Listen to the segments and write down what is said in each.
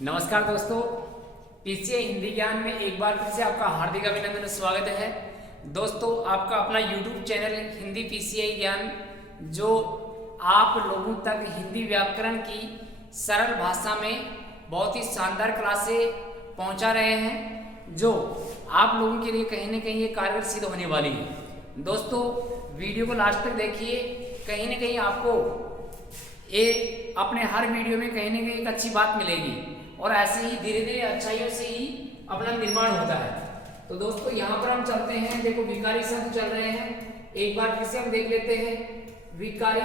नमस्कार दोस्तों, पीसीए हिंदी ज्ञान में एक बार फिर से आपका हार्दिक अभिनंदन स्वागत है। दोस्तों, आपका अपना YouTube चैनल हिंदी पीसीए ज्ञान जो आप लोगों तक हिंदी व्याकरण की सरल भाषा में बहुत ही शानदार क्लासें पहुंचा रहे हैं, जो आप लोगों के लिए कहीं ना कहीं ये कारगर सिद्ध होने वाली है। दोस्तों, वीडियो को लास्ट तक देखिए, कहीं ना कहीं आपको ये अपने हर वीडियो में कहीं ना कहीं एक अच्छी बात मिलेगी और ऐसे ही धीरे धीरे अच्छाइयों से ही अपना निर्माण होता है। तो दोस्तों, यहाँ पर हम चलते हैं, देखो विकारी शब्द चल रहे हैं, एक बार फिर से हम देख लेते हैं विकारी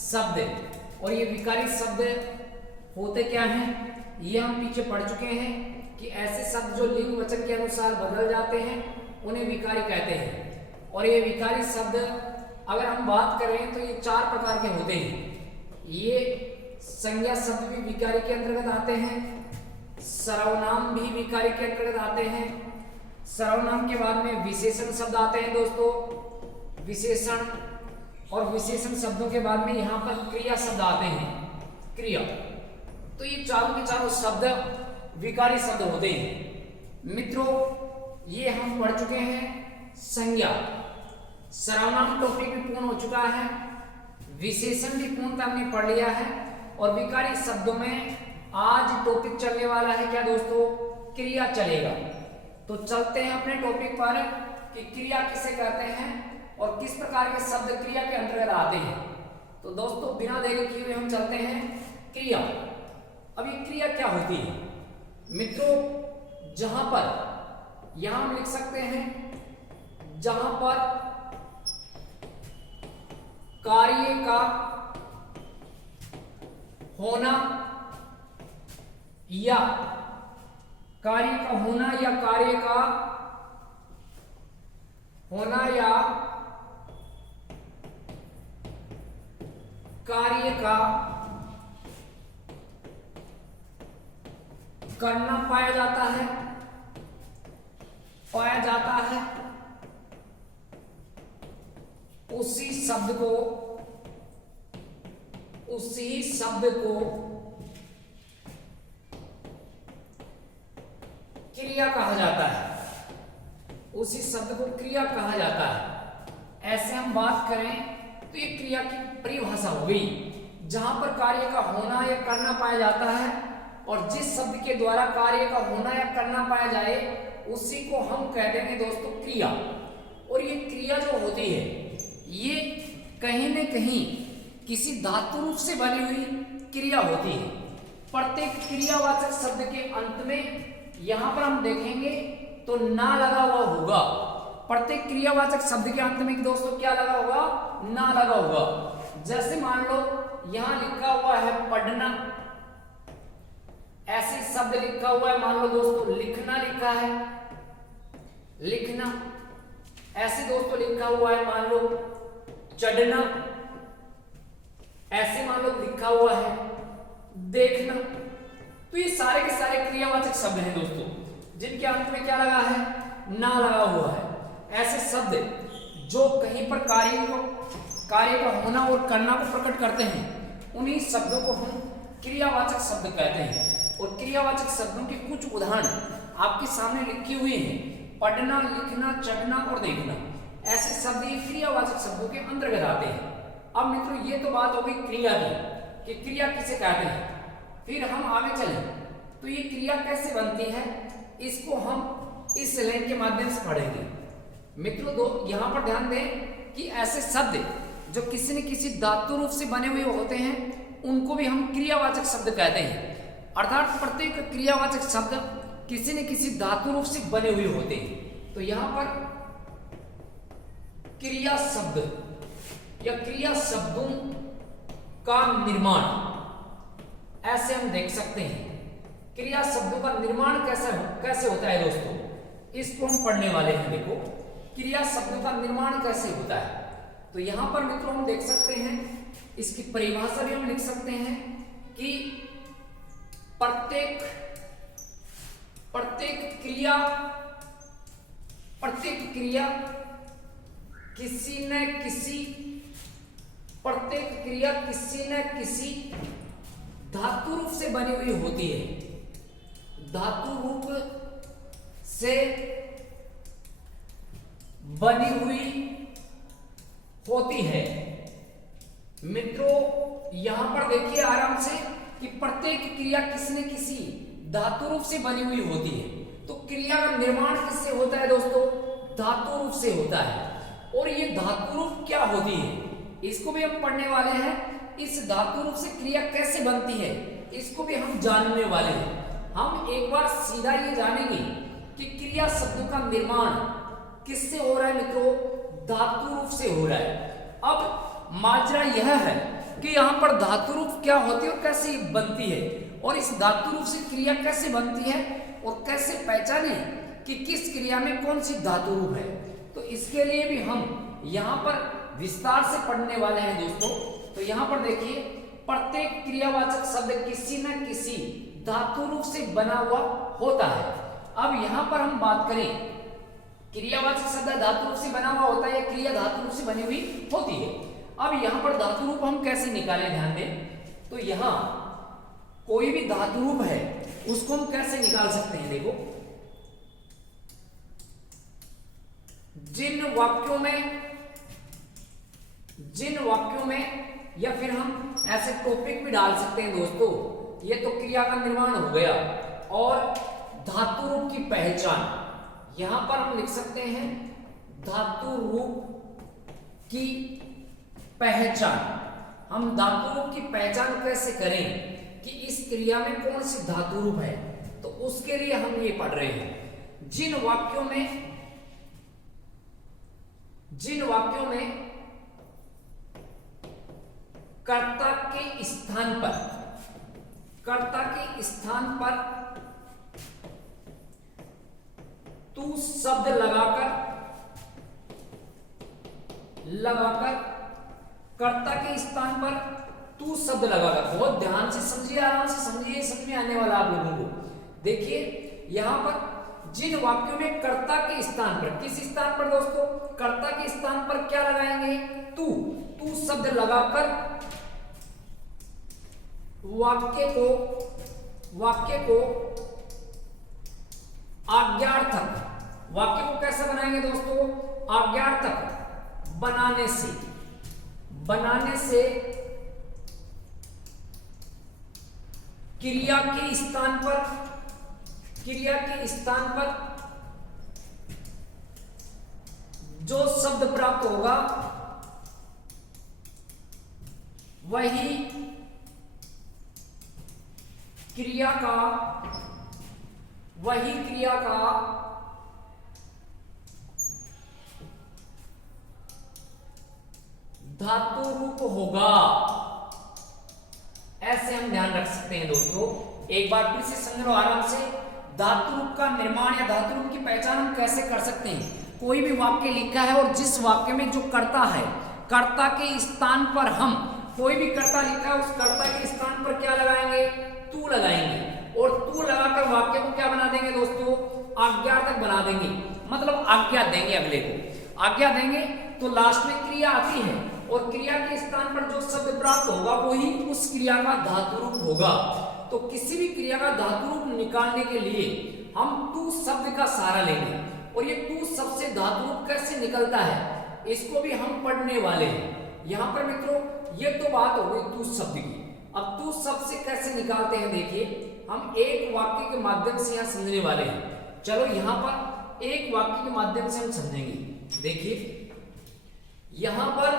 शब्द। और ये विकारी शब्द होते क्या हैं, ये हम पीछे पढ़ चुके हैं कि ऐसे शब्द जो लिंग वचन के अनुसार बदल जाते हैं उन्हें विकारी कहते हैं। और ये विकारी शब्द अगर हम बात करें तो ये चार प्रकार के होते हैं। ये संज्ञा शब्द भी विकारी के अंतर्गत आते हैं, सर्वनाम भी विकारी के अंतर्गत आते हैं। सर्वनाम के बाद में विशेषण शब्द आते हैं दोस्तों, विशेषण, और विशेषण शब्दों के बाद में यहाँ पर क्रिया शब्द आते हैं, क्रिया। तो ये चारों के चारों शब्द विकारी शब्द होते हैं। मित्रों, ये हम पढ़ चुके हैं संज्ञा, सर्वनाम टॉपिक भी पूर्ण हो चुका है, विशेषण भी पूर्णतः हमने पढ़ लिया है, और विकारी शब्दों में आज टॉपिक चलने वाला है क्या दोस्तों, क्रिया चलेगा। तो चलते हैं अपने टॉपिक पर कि क्रिया किसे कहते हैं और किस प्रकार के शब्द क्रिया के अंतर्गत आते हैं। तो दोस्तों, बिना देरी किए हुए हम चलते हैं क्रिया। अब ये क्रिया क्या होती है मित्रों, जहां पर यहां हम लिख सकते हैं, जहां पर कार्य का होना या कार्य का होना या कार्य का होना या कार्य का करना पाया जाता है, उसी शब्द को क्रिया कहा जाता है, उसी शब्द को क्रिया कहा जाता है। ऐसे हम बात करें तो ये क्रिया की परिभाषा हो गई, जहां पर कार्य का होना या करना पाया जाता है, और जिस शब्द के द्वारा कार्य का होना या करना पाया जाए उसी को हम कह देंगे दोस्तों क्रिया। और ये क्रिया जो होती है ये कहीं न कहीं किसी धातु रूप से बनी हुई क्रिया होती है। प्रत्येक क्रियावाचक शब्द के अंत में यहां पर हम देखेंगे तो ना लगा हुआ होगा। प्रत्येक क्रियावाचक शब्द के अंत में दोस्तों क्या लगा होगा, ना लगा होगा। जैसे मान लो यहां लिखा हुआ है पढ़ना, ऐसे शब्द लिखा हुआ है, मान लो दोस्तों लिखना लिखा है, लिखना। ऐसे दोस्तों लिखा हुआ है मान लो चढ़ना, ऐसे मान लो लिखा हुआ है देखना। तो ये सारे के सारे क्रियावाचक शब्द हैं दोस्तों, जिनके अंत में क्या लगा है, ना लगा हुआ है। ऐसे शब्द जो कहीं पर कार्य का होना और करना को प्रकट करते हैं, उन्हीं शब्दों को हम क्रियावाचक शब्द कहते हैं। और क्रियावाचक शब्दों के कुछ उदाहरण आपके सामने लिखे हुए हैं, पढ़ना, लिखना, चढ़ना और देखना। ऐसे शब्द ये क्रियावाचक शब्दों के अंतर्गत आते हैं। अब मित्रों, ये तो बात हो गई क्रिया की कि क्रिया किसे कहते हैं। फिर हम आगे चलें तो ये क्रिया कैसे बनती है, इसको हम इस लाइन के माध्यम से पढ़ेंगे। मित्रों, यहां पर ध्यान दें कि ऐसे शब्द जो किसी न किसी धातु रूप से बने हुए होते हैं उनको भी हम क्रियावाचक शब्द कहते हैं। अर्थात प्रत्येक क्रियावाचक शब्द किसी न किसी धातु रूप से बने हुए होते हैं। तो यहां पर क्रिया शब्द या क्रिया शब्दों का निर्माण ऐसे हम देख सकते हैं। क्रिया शब्दों का निर्माण कैसे होता है दोस्तों, इसको हम पढ़ने वाले हैं। देखो, क्रिया शब्दों का निर्माण कैसे होता है। तो यहां पर मित्रों हम देख सकते हैं, इसकी परिभाषा भी हम लिख सकते हैं कि प्रत्येक क्रिया किसी न किसी धातु रूप से बनी हुई होती है। धातु रूप से बनी हुई होती है। मित्रों यहां पर देखिए आराम से कि प्रत्येक क्रिया किसी न किसी धातु रूप से बनी हुई होती है। तो क्रिया का निर्माण किससे होता है दोस्तों? धातु रूप से होता है। और ये धातु रूप क्या होती है इसको भी हम पढ़ने वाले हैं। इस धातु रूप से क्रिया कैसे बनती है इसको भी हम जानने वाले हैं। हम एक बार सीधा ये जानेंगे कि क्रिया शब्दों का निर्माण किससे हो रहा है मित्रों? धातु रूप से हो रहा है। अब माजरा यह है कि यहाँ पर धातु रूप क्या होती है और कैसे बनती है, और इस धातु रूप से क्रिया कैसे बनती है और कैसे पहचाने कि किस क्रिया में कौन सी धातु रूप है। तो इसके लिए भी हम यहाँ पर विस्तार से पढ़ने वाले हैं दोस्तों। तो यहाँ पर देखिए प्रत्येक क्रियावाचक शब्द किसी न किसी धातु रूप से बना हुआ होता है। अब यहाँ पर हम बात करें क्रियावाचक शब्द धातु रूप से बना हुआ होता है या क्रिया धातु रूप से बनी हुई होती है। अब यहाँ पर धातु रूप हम कैसे निकालें ध्यान दें। तो यहाँ कोई भी धातु रूप है उसको हम कैसे निकाल सकते हैं? देखो जिन वाक्यों में या फिर हम ऐसे टॉपिक भी डाल सकते हैं दोस्तों। ये तो क्रिया का निर्माण हो गया। और धातु रूप की पहचान यहां पर हम लिख सकते हैं धातु रूप की पहचान। हम धातु रूप की पहचान कैसे करें कि इस क्रिया में कौन सी धातु रूप है, तो उसके लिए हम ये पढ़ रहे हैं जिन वाक्यों में कर्ता के स्थान पर तू शब्द लगाकर कर्ता के स्थान पर तू शब्द लगाकर, बहुत ध्यान से समझिए, आराम से समझिए, समझ में आने वाला आप लोगों को। देखिए यहां पर जिन वाक्यों में कर्ता के स्थान पर, किस स्थान पर दोस्तों? कर्ता के स्थान पर क्या लगाएंगे? तू शब्द लगाकर वाक्य को आज्ञार्थक, वाक्य को कैसे बनाएंगे दोस्तों? आज्ञार्थक बनाने से क्रिया के स्थान पर जो शब्द प्राप्त होगा वही क्रिया का धातु रूप होगा। ऐसे हम ध्यान रख सकते हैं दोस्तों। एक बार फिर से समझ लो आराम से। धातु रूप का निर्माण या धातु रूप की पहचान हम कैसे कर सकते हैं? कोई भी वाक्य लिखा है और जिस वाक्य में जो कर्ता है, कर्ता के स्थान पर हम कोई भी कर्ता लिखा है, उस कर्ता के स्थान पर क्या लगाएंगे? तू लगाएंगे। और तू लगाकर वाक्य को क्या बना देंगे दोस्तों? आज्ञार्थक बना देंगे। मतलब आज्ञा देंगे, अगले को आज्ञा देंगे तो लास्ट में क्रिया आती है और क्रिया के स्थान पर जो शब्द प्राप्त होगा वही उस क्रिया का धातु रूप होगा। तो किसी भी क्रिया का धातु रूप निकालने के लिए हम तू शब्द का सहारा लेंगे। और ये तू शब्द से धातु रूप कैसे निकलता है इसको भी हम पढ़ने वाले हैं। यहाँ पर मित्रों ये तो बात हो गई तू शब्द की। अब तू शब्द से कैसे निकालते हैं देखिए, हम एक वाक्य के माध्यम से यहाँ समझने वाले हैं। चलो यहाँ पर एक वाक्य के माध्यम से हम समझेंगे। देखिए यहाँ पर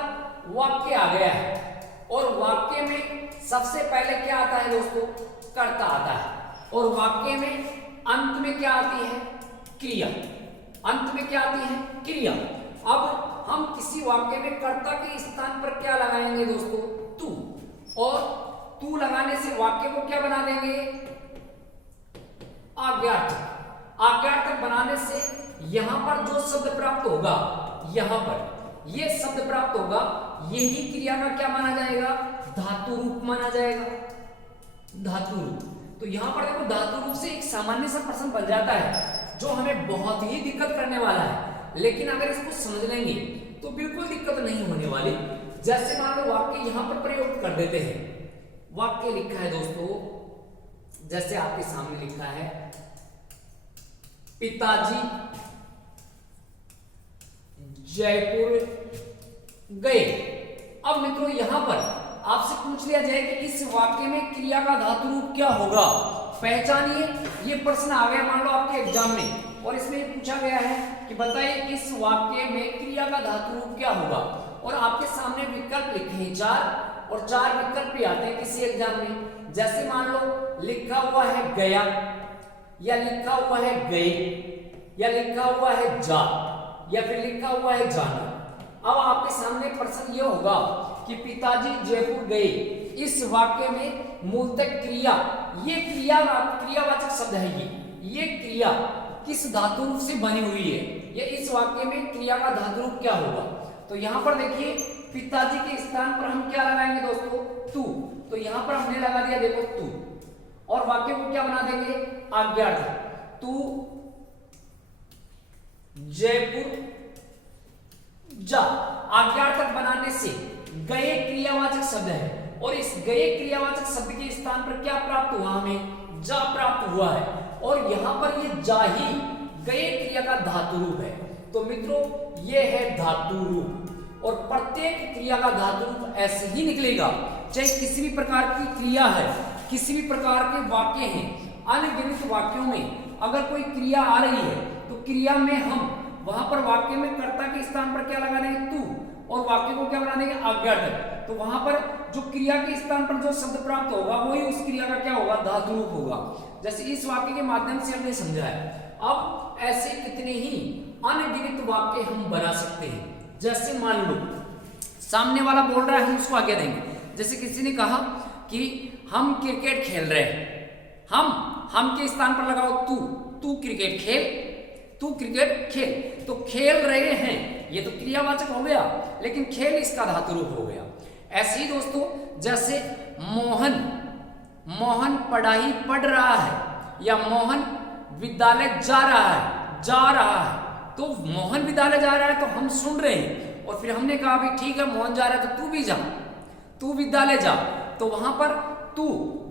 वाक्य आ गया है और वाक्य में सबसे पहले क्या आता है दोस्तों? कर्ता आता है। और वाक्य में अंत में क्या आती है? क्रिया। अंत में क्या आती है? क्रिया। अब हम किसी वाक्य में कर्ता के स्थान पर क्या लगाएंगे दोस्तों? तू। और तू लगाने से वाक्य को क्या बना देंगे? आज्ञार्थक। आज्ञार्थक बनाने से यहां पर जो शब्द प्राप्त होगा, यहां पर ये शब्द प्राप्त होगा, यही क्रिया का क्या माना जाएगा? धातु रूप माना जाएगा। धातु रूप। तो यहां पर देखो धातु रूप से एक सामान्य सा प्रश्न बन जाता है जो हमें बहुत ही दिक्कत करने वाला है, लेकिन अगर इसको समझ लेंगे तो बिल्कुल दिक्कत नहीं होने वाली। जैसे मान लो वाक्य यहां पर प्रयोग कर देते हैं। वाक्य लिखा है दोस्तों, जैसे आपके सामने लिखा है पिताजी जयपुर गए। अब मित्रों यहां पर आपसे पूछ लिया जाए कि इस वाक्य में क्रिया का धातु रूप क्या होगा, पहचानिए। ये प्रश्न आ गया मान लो आपके एग्जाम में, और इसमें पूछा गया है कि बताइए इस वाक्य में क्रिया का धातु रूप क्या होगा, और आपके सामने विकल्प लिखे हैं 4, और 4 विकल्प भी आते हैं किसी एग्जाम में। जैसे मान लो लिखा हुआ है गया, या लिखा हुआ है गए, या लिखा हुआ है जा, या फिर लिखा हुआ है जाना। अब आपके सामने प्रश्न यह होगा कि पिताजी जयपुर गए, इस वाक्य में मूलतः क्रिया, ये क्रियावाचक शब्द है, ये क्रिया किस धातु रूप से बनी हुई है, ये इस वाक्य में क्रिया का धातु रूप क्या होगा। तो यहां पर देखिए पिताजी के स्थान पर हम क्या लगाएंगे दोस्तों, तू। तो यहां पर हमने लगा दिया देखो तू, और वाक्य को क्या बना देंगे, आज्ञार्थक। तू जयपुर जा, आज्ञार्थक बनाने से गए क्रियावाचक शब्द है, और इस गए क्रियावाचक शब्द के स्थान पर क्या प्राप्त हुआ, हमें जा प्राप्त हुआ है, और यहां पर ये जा ही गए क्रिया का धातु रूप है। तो मित्रों ये है धातु रूप, और प्रत्येक क्रिया का धातु रूप ऐसे ही निकलेगा, चाहे किसी भी प्रकार की क्रिया है, किसी भी प्रकार के वाक्य हैं, अनगिनत वाक्यों में अगर कोई क्रिया आ रही है तो क्रिया में हम वहां पर वाक्य में कर्ता के स्थान पर क्या लगा देंगे, तू, और वाक्य को क्या बना देंगे, आज्ञार्थक। तो वहां पर जो क्रिया के स्थान पर जो शब्द प्राप्त होगा वही उस क्रिया का क्या होगा, धातु रूप होगा। जैसे इस वाक्य के माध्यम से हमने समझा है। अब ऐसे कितने ही अनगिनत वाक्य हम बना सकते हैं। जैसे मान लो सामने वाला बोल रहा है, हम उसको आज्ञा देंगे। जैसे किसी ने कहा कि हम क्रिकेट खेल रहे हैं, हम के स्थान पर लगाओ तू क्रिकेट खेल, तू क्रिकेट खेल। तो खेल रहे हैं ये तो क्रियावाचक हो गया, लेकिन खेल इसका धातु रूप हो गया। ऐसे ही दोस्तों जैसे मोहन पढ़ाई पढ़ रहा है, या मोहन विद्यालय जा रहा है। तो मोहन विद्यालय जा रहा है तो हम सुन रहे हैं, और फिर हमने कहा भाई ठीक है मोहन जा रहा है तो तू भी जा, तू विद्यालय जा। तो वहां पर तू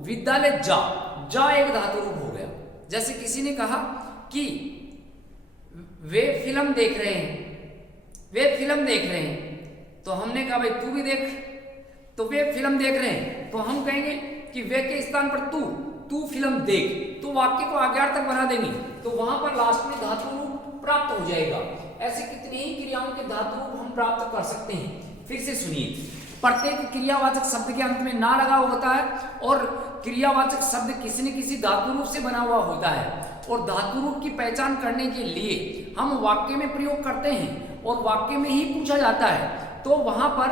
विद्यालय जा एक धातु रूप हो गया। जैसे किसी ने कहा कि वे फिल्म देख रहे हैं, तो हमने कहा भाई तू भी देख, तो वे फिल्म देख रहे हैं, तो हम कहेंगे कि वे के स्थान पर तू फिल्म देख, तो वाक्य को आज्ञार्थक बना देंगे, तो वहां पर लास्ट में धातु रूप प्राप्त हो जाएगा। ऐसे कितनी ही क्रियाओं के धातु रूप हम प्राप्त कर सकते हैं। फिर से सुनिए, प्रत्येक क्रियावाचक शब्द के अंत में ना लगा होता है, और क्रियावाचक शब्द किसी न किसी धातु रूप से बना हुआ होता है, और धातु रूप की पहचान करने के लिए हम वाक्य में प्रयोग करते हैं, और वाक्य में ही पूछा जाता है। तो वहां पर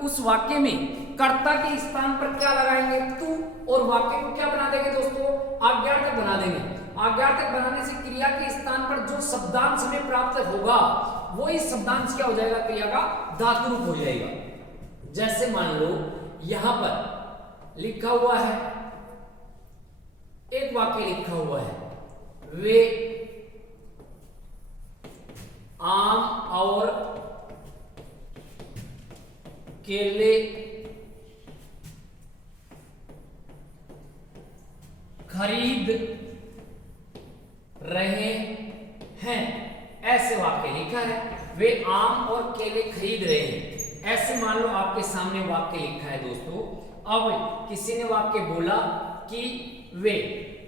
उस वाक्य में कर्ता के स्थान पर क्या लगाएंगे, तू, और वाक्य को क्या बना देंगे दोस्तों, आज्ञार्थक बना देंगे। आज्ञार्थक बनाने से क्रिया के स्थान पर जो शब्दांश हमें प्राप्त होगा वही शब्दांश क्या हो जाएगा, क्रिया का धातु रूप हो जाएगा। जैसे मान लो यहां पर लिखा हुआ है, एक वाक्य लिखा हुआ है, वे आम और केले खरीद रहे हैं, ऐसे वाक्य लिखा है, वे आम और केले खरीद रहे हैं। ऐसे मान लो आपके सामने वाक्य लिखा है दोस्तों। अब किसी ने वाक्य बोला कि वे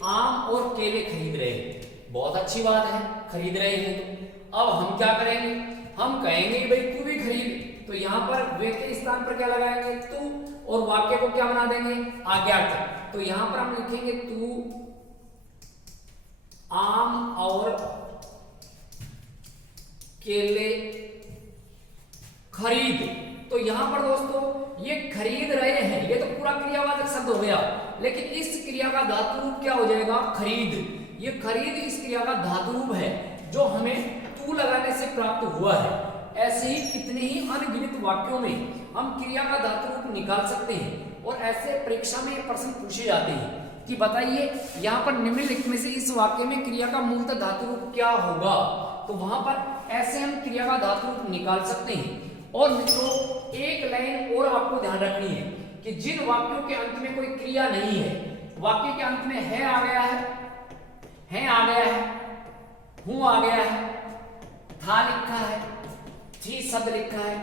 आम और केले खरीद रहे हैं, बहुत अच्छी बात है, खरीद रहे हैं। तो अब हम क्या करेंगे, हम कहेंगे भाई तू भी खरीद, तो यहां पर वे के स्थान पर क्या लगाएंगे, तू, और वाक्य को क्या बना देंगे, आज्ञार्थक। तो यहां पर हम लिखेंगे तू आम और केले खरीद। तो यहां पर दोस्तों ये खरीद रहे हैं, ये तो पूरा क्रियावाचक शब्द हो गया, लेकिन इस क्रिया का धातु रूप क्या हो जाएगा, खरीद। ये खरीद इस क्रिया का धातु रूप है जो हमें तू लगाने से प्राप्त हुआ है। ऐसे ही कितने ही अनगिनत वाक्यों में हम क्रिया का धातु रूप निकाल सकते हैं, और ऐसे परीक्षा में ये प्रश्न पूछे जाते हैं कि बताइए यहाँ पर निम्नलिखित में से इस वाक्य में क्रिया का मूलतः धातु रूप क्या होगा। तो वहां पर ऐसे हम क्रिया का धातु रूप निकाल सकते हैं। और मित्रों एक लाइन और आपको ध्यान रखनी है कि जिन वाक्यों के अंत में कोई क्रिया नहीं है, वाक्य के अंत में है आ गया है, हूं आ गया है, था लिखा है, थी शब्द लिखा है,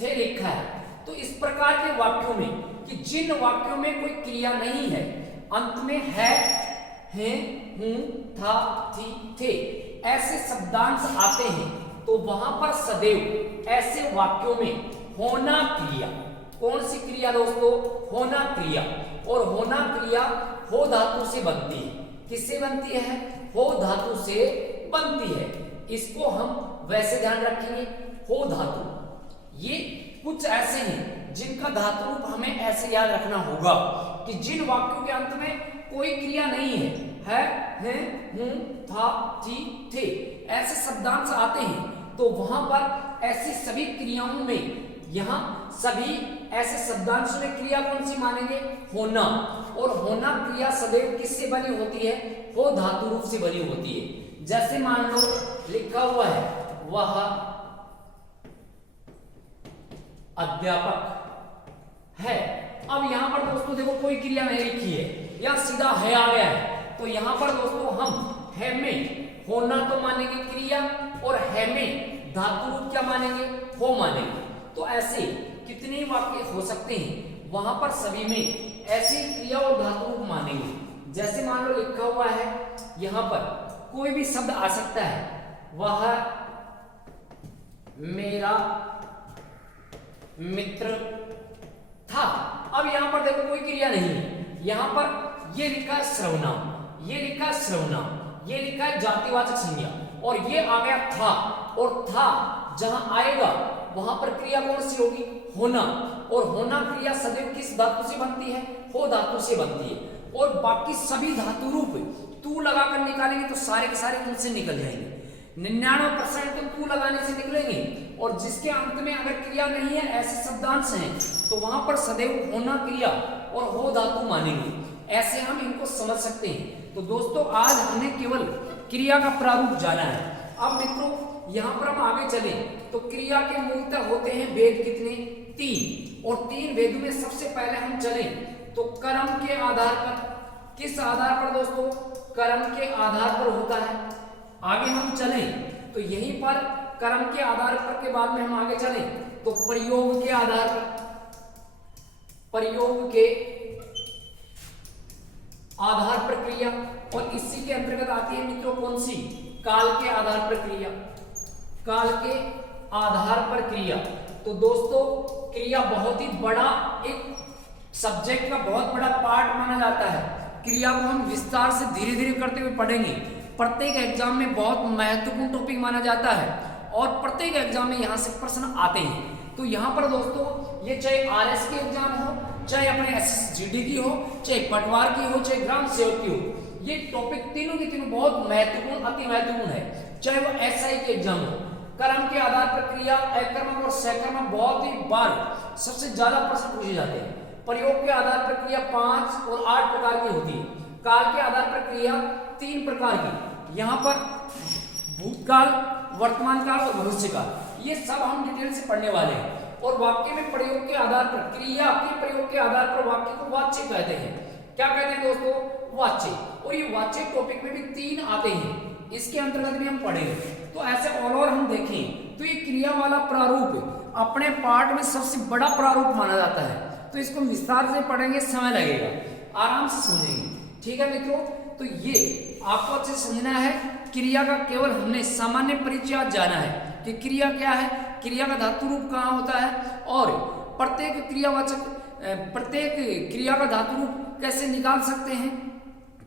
थे लिखा है। तो इस प्रकार के वाक्यों में कि जिन वाक्यों में कोई क्रिया नहीं है, अंत में है, हूं, था, थी, थे ऐसे शब्दांश आते हैं, तो वहां पर सदैव ऐसे वाक्यों में होना क्रिया, कौन सी क्रिया दोस्तों? होना क्रिया। और होना क्रिया हो धातु से बनती है। किससे बनती है? हो धातु से बनती है। इसको हम वैसे ध्यान रखेंगे, हो धातु। ये कुछ ऐसे हैं जिनका धातु रूप हमें ऐसे याद रखना होगा कि जिन वाक्यों के अंत में कोई क्रिया नहीं है, हूं, था, थी, थे ऐसे शब्दांश आते हैं, तो वहां पर ऐसी सभी क्रियाओं में यहां सभी ऐसे शब्दांशों में क्रिया कौन सी मानेंगे? होना। और होना क्रिया सदैव किससे बनी होती है? हो धातु रूप से बनी होती है। जैसे मान लो लिखा हुआ है वह अध्यापक है। अब यहां पर दोस्तों देखो कोई क्रिया नहीं लिखी है, या सीधा है आ गया है। तो यहां पर दोस्तों हम है में होना तो मानेंगे क्रिया, और है में धातु रूप क्या मानेंगे? हो मानेंगे। तो ऐसे कितने वाक्य हो सकते हैं, वहां पर सभी में ऐसी क्रिया और धातु रूप मानेंगे। जैसे मान लो लिखा हुआ है यहां पर कोई भी शब्द आ सकता है, वह मेरा मित्र था। अब यहां पर देखो कोई क्रिया नहीं है, यहां पर ये लिखा है सर्वनाम, ये लिखा है सर्वनाम, ये लिखा है जातिवाचक संज्ञा, और ये आ गया था। और था जहां आएगा वहां पर क्रिया कौन सी होगी? होना। और होना क्रिया सदैव किस धातु से बनती है? हो धातु से बनती है। और बाकी सभी धातु रूप तू लगाकर निकालेंगे तो सारे के सारे उनसे निकल जाएंगे। 99% तो तू लगाने से निकलेंगे। और जिसके अंत में अगर क्रिया नहीं है, ऐसे शब्दांश हैं, तो वहां पर सदैव होना क्रिया और हो धातु मानेंगे। ऐसे हम इनको समझ सकते हैं। तो दोस्तों आज हमने केवल क्रिया का प्रारूप जाना है। अब मित्रों यहां पर हम आगे चले तो क्रिया के मूलतः होते हैं वेद कितने? 3। और 3 वेदों में सबसे पहले हम चले तो कर्म के आधार पर। किस आधार पर दोस्तों? कर्म के आधार पर होता है। आगे हम चले तो यहीं पर कर्म के आधार पर के बाद में हम आगे चले तो प्रयोग के आधार पर, प्रयोग के आधार पर क्रिया, और इसी के अंतर्गत आती है मित्रों कौन सी? काल के आधार पर क्रिया, काल के आधार पर क्रिया। तो दोस्तों क्रिया बहुत ही बड़ा एक सब्जेक्ट का बहुत बड़ा पार्ट माना जाता है। क्रिया को हम विस्तार से धीरे धीरे करते हुए पढ़ेंगे। प्रत्येक एग्जाम में बहुत महत्वपूर्ण टॉपिक माना जाता है, और प्रत्येक एग्जाम में यहाँ से प्रश्न आते हैं। तो यहाँ पर दोस्तों ये चाहे आरएस की एग्जाम हो, चाहे अपने एसएसजीडी की हो, चाहे पटवार की हो, चाहे ग्राम सेवक की हो, ये टॉपिक तीनों के तीनों बहुत महत्वपूर्ण, अति महत्वपूर्ण है। चाहे वो एसआई की एग्जाम हो, कर्म के आधार पर क्रिया, अकर्मक और सकर्मक बहुत ही बार सबसे ज्यादा प्रश्न पूछे जाते हैं। प्रयोग के आधार पर क्रिया 5 और 8 प्रकार की होती है। काल के आधार पर क्रिया 3 प्रकार की। यहाँ पर भूतकाल, वर्तमान काल और भविष्य काल, ये सब हम डिटेल से पढ़ने वाले हैं। और वाक्य में प्रयोग के आधार पर, क्रिया के प्रयोग के आधार पर वाक्य को वाच्य कहते हैं। क्या कहते हैं दोस्तों? वाच्य। और ये वाच्य टॉपिक में भी 3 आते हैं, इसके अंतर्गत भी हम पढ़ेंगे। तो ऐसे ऑल ओवर हम देखें तो ये क्रिया वाला प्रारूप अपने पार्ट में सबसे बड़ा प्रारूप माना जाता है। तो इसको विस्तार से पढ़ेंगे, समय लगेगा, आराम से समझेंगे। ठीक है मित्रों, तो ये आपको अच्छे समझना है। क्रिया का केवल हमने सामान्य परिचय जाना है कि क्रिया क्या है, क्रिया का धातु रूप कहाँ होता है, और प्रत्येक क्रियावाचक, प्रत्येक क्रिया का धातु रूप कैसे निकाल सकते हैं।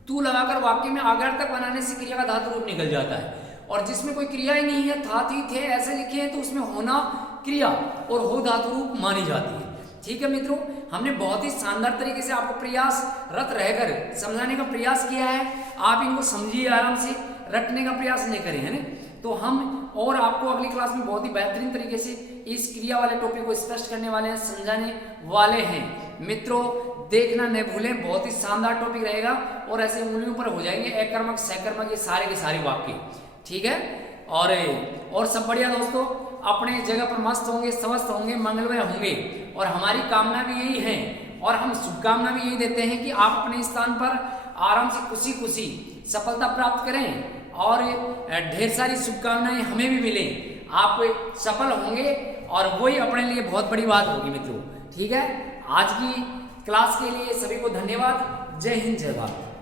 तू लगाकर वाक्य में आगर्तक बनाने से क्रिया का धातु रूप निकल जाता है। और जिसमें कोई क्रिया ही नहीं है, था, थी, थे ऐसे लिखे हैं, तो उसमें होना क्रिया और हो धातु रूप मानी जाती है। ठीक है मित्रों, हमने बहुत ही शानदार तरीके से आपको प्रयासरत रहकर समझाने का प्रयास किया है। आप इनको समझिए, आराम से रटने का प्रयास नहीं करें, है ना। तो हम और आपको अगली क्लास में बहुत ही बेहतरीन तरीके से इस क्रिया वाले टॉपिक को स्पष्ट करने वाले हैं, समझाने वाले हैं। मित्रों देखना नहीं भूलें, बहुत ही शानदार टॉपिक रहेगा और ऐसे उंगलियों पर हो जाएंगे अकर्मक, सकर्मक, ये सारे के सारे वाक्य। ठीक है, और सब बढ़िया दोस्तों, अपने जगह पर मस्त होंगे, स्वस्थ होंगे, मंगलमय होंगे, और हमारी कामना भी यही है और हम शुभकामना भी यही देते हैं कि आप अपने स्थान पर आराम से खुशी खुशी सफलता प्राप्त करें और ढेर सारी शुभकामनाएं हमें भी मिलें। आप सफल होंगे और वही अपने लिए बहुत बड़ी बात होगी मित्रों। ठीक है, आज की क्लास के लिए सभी को धन्यवाद। जय हिंद, जय भारत।